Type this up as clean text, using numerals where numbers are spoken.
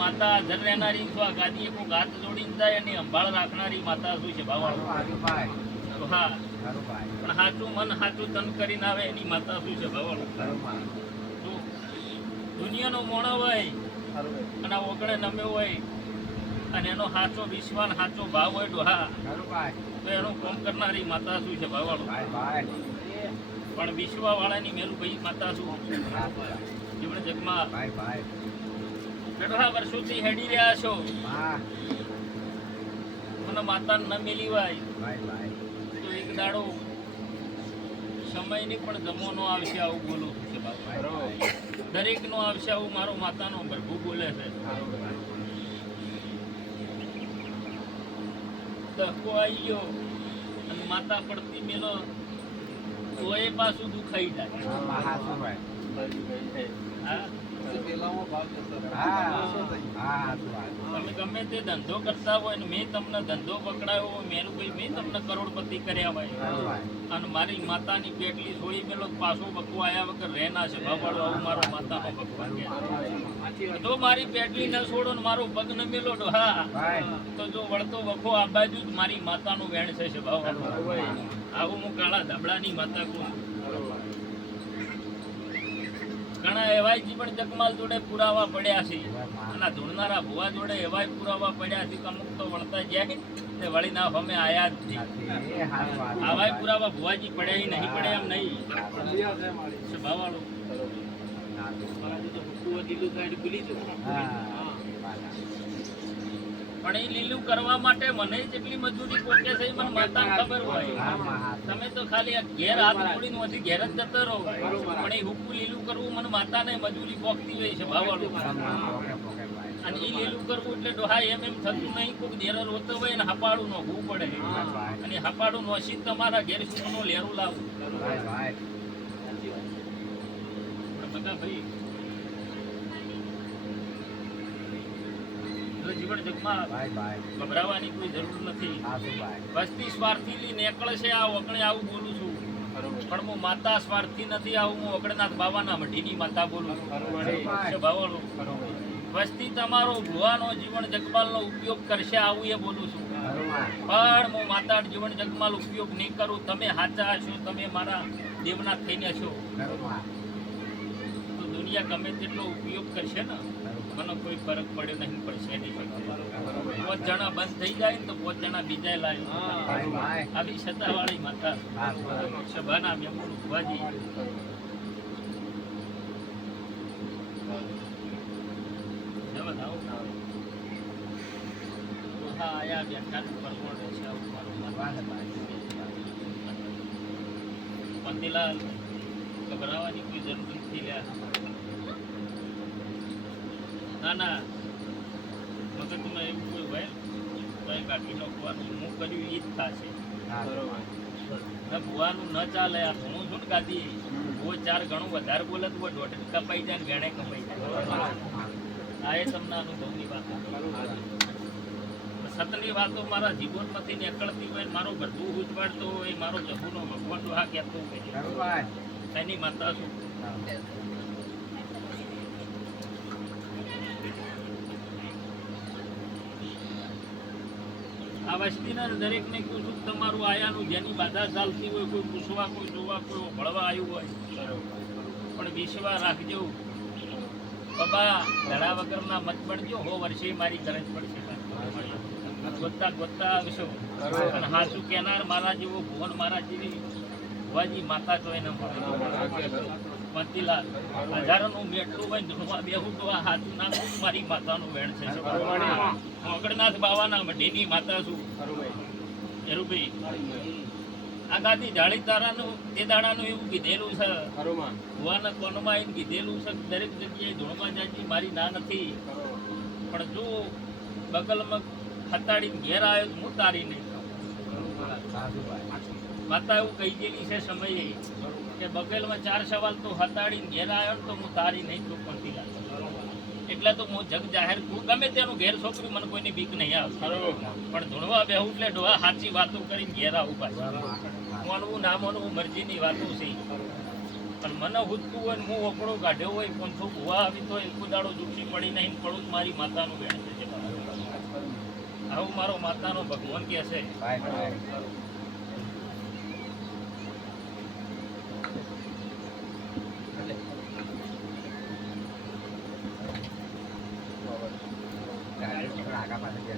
માતા હાજર રહેનારી શું આ ગાદી એક હાથ જોડીને જાય અને સંભાળ રાખનારી માતા શું છે ભાવાળો? તો હા, પણ સાચું મન સાચું તન કરીને આવે એની માતા શું છે ભાવાળો? તો દુનિયાનો મોણો હોય અને ઓગણે નમે હોય અને એનો સાચો વિશ્વાસ સાચો ભાવ હોય ડોહા, તો એનું કામ કરનારી માતા શું છે ભાવાળો? પણ વિશ્વવાળાની મેલું ભાઈ માતા શું જીવન જગમાં બેઠા વર્ષોથી હેડી રહ્યા છો, મને માતા ન મેલી હોય તો એક દાડો સમયની પણ જમવાનો આવશે આવું બોલું છે બાપા. દરેક નો આવશે આવું મારો માતાનો પ્રભુ બોલે છે. ધક્કો આવી ગયો અને માતા પડતી મેલો તો એ પાછું દુખાઈ જાય. તમે ગમે તે ધંધો કરતા હોય ને મેં તમને ધંધો પકડાયો હોય, મેરું ભાઈ મેં તમને કરોડપતિ કર્યા હોય અને મારી માતાની પેટલી છોડી મેલો પાછો બકવો આવ્યા વગર રહેના છે બાપાડો, આવું મારો માતાનો ભગવાન કે તો મારી પેટલી ન છોડો ને મારો પગ ન મેલો હા તો જો વળતો વખો આ બાજુ જ મારી માતાનું વેણ છે બાપાડો. આવું હું કાળા ધાબળાની માતા કહું. ઘણા એવાય જીવન જગમાલ જોડે પુરાવા પડ્યા છે અને ધૂળનારા ભુવા જોડે એવાય પુરાવા પડ્યા છે કે અમુક તો વળતા જાય તે વળી ના અમે આયા જ નહીં. આવાય પુરાવા ભુવાજી પડ્યા નહીં પડ્યા એમ નહીં ભાવાળું. પણ એ લીલું કરવા માટે મને જેટલી મજૂરી પોકે છે મને માતાને ખબર હોય. તમે તો ખાલી ઘેર હાથ જોડીને ઓછી ઘેર જ જતો રહો, પણ એ હુકું લીલું કરવું મને માતાને મજૂરી પોકતી હોય છે ભાવાળું. અને એ લીલું કરવું એટલે ડોહા એમ થતું નહીં. કોઈ ઘેર રોતો હોય ને હપાડું નોખવું પડે અને હપાડું નોશી તમારા ઘેર શું લેરું લાવું બધા ભાઈ. જીવન જગમાં ગભરાવાની કોઈ જરૂર નથી. વસ્તી સ્વાર્થી નીકળે છે આ ઓગણે આવું બોલું છું, પણ હું માતા સ્વાર્થી નથી. આવું હું ઓગણનાથ બાબાના મઢીની માતા બોલું છું ભાવાળું. વસ્તી તમારો ભુવાનો જીવન જગમાલનો ઉપયોગ કરશે આવું એ બોલું છું, પણ હું માતા જીવન જગમાલ ઉપયોગ નહીં કરું. તમે સાચા છો, તમે મારા દેવનાથ થઈને છો, તો દુનિયા ગમે તેટલો ઉપયોગ કરશે ને મને કોઈ ફરક પડ્યો નહીં પડશે નહીં. 5 જણા બંધ થઈ જાય ને તો 5 જણા બીજા લાવે. આવી સત્તાવાળી માતા સભાના મેમણ ભુવાજી આયા બેઠા પરવડે છે આવું મારું પંદીલાલ. ગભરાવાની કોઈ જરૂર નથી લ્યા. ના ના મગજમાં એવું કોઈ હોય તો કાઢી નાખવાનું. હું કર્યું એ જ થશે. ભુવાનું ન ચાલે. આ ઘણું છું ને ગાદી ભૂ 4 ગણું વધારે બોલે તો 1.5 કપાઈ જાય ને વેણે કપાઈ જાય. આ એ તમને અનુભવની વાત. સતની વાતો મારા જીવનમાંથી નીકળતી હોય, મારો બધું ઉજવાડતો હોય, મારો જબુનો ભગવાન આ કહેતો હોય એની માતા શું. આ વસ્તીના દરેકને કહું છું તમારું આયાનું જેની બાધા ચાલતી હોય, કોઈ પૂછવા, કોઈ જોવા, કોઈ ભળવા આવ્યું હોય, પણ વિશ્વાસ રાખજો બાબા. ધડા વગરના મત પડજો. 100 વર્ષે મારી ગરજ પડશે. ગોતતા ગોતતા આવશો અને હાસુ કેનાર મારા જેવો ભુવન મારા જેવી ભુવાજી માતા તો એને મંતીલાલ. હજારોનું મેટલું હોય ધૂણવા બેહું તો આ હાથું નાખું મારી માતાનું વેણ છે. મોગળનાથ બાવાના મઢીની માતા છું એરુભાઈ. આ ગાદી જાળી તારાનું તે દાડાનું એવું કીધેલું છે, ભુવાના કોનમાં આવીને કીધેલું છે. દરેક જગ્યાએ ધૂણવા જાજી મારી ના નથી, પણ જો બગલમાં હતાડીને ઘેર આવ્યો તો હું તારી નહીં. માતા એવું કહી ગયેલી છે સમયે કે બગલમાં 4 સવાલ તો હતાડીને ઘેર આવ્યો તો હું તારી નહીં તો પણ એટલે તો હું જગ જાહેર ગમે તેનું ઘેર છોકરું મને કોઈની બીક નહીં આવે, પણ ધૂણવા બેહું એટલે ડોહા સાચી વાતો કરીને ઘેર આવું પાછું. માનવું ના માનવું મરજીની વાતો છે. અને મને હુજતું હોય ને હું વપડો કાઢ્યો હોય 500 ભૂવા આવી તો એક દાડો દુખી પડી નહીં પડું જ મારી માતાનું બેન છે આવું મારો માતાનો ભગવાન કે છે આગા પાછળ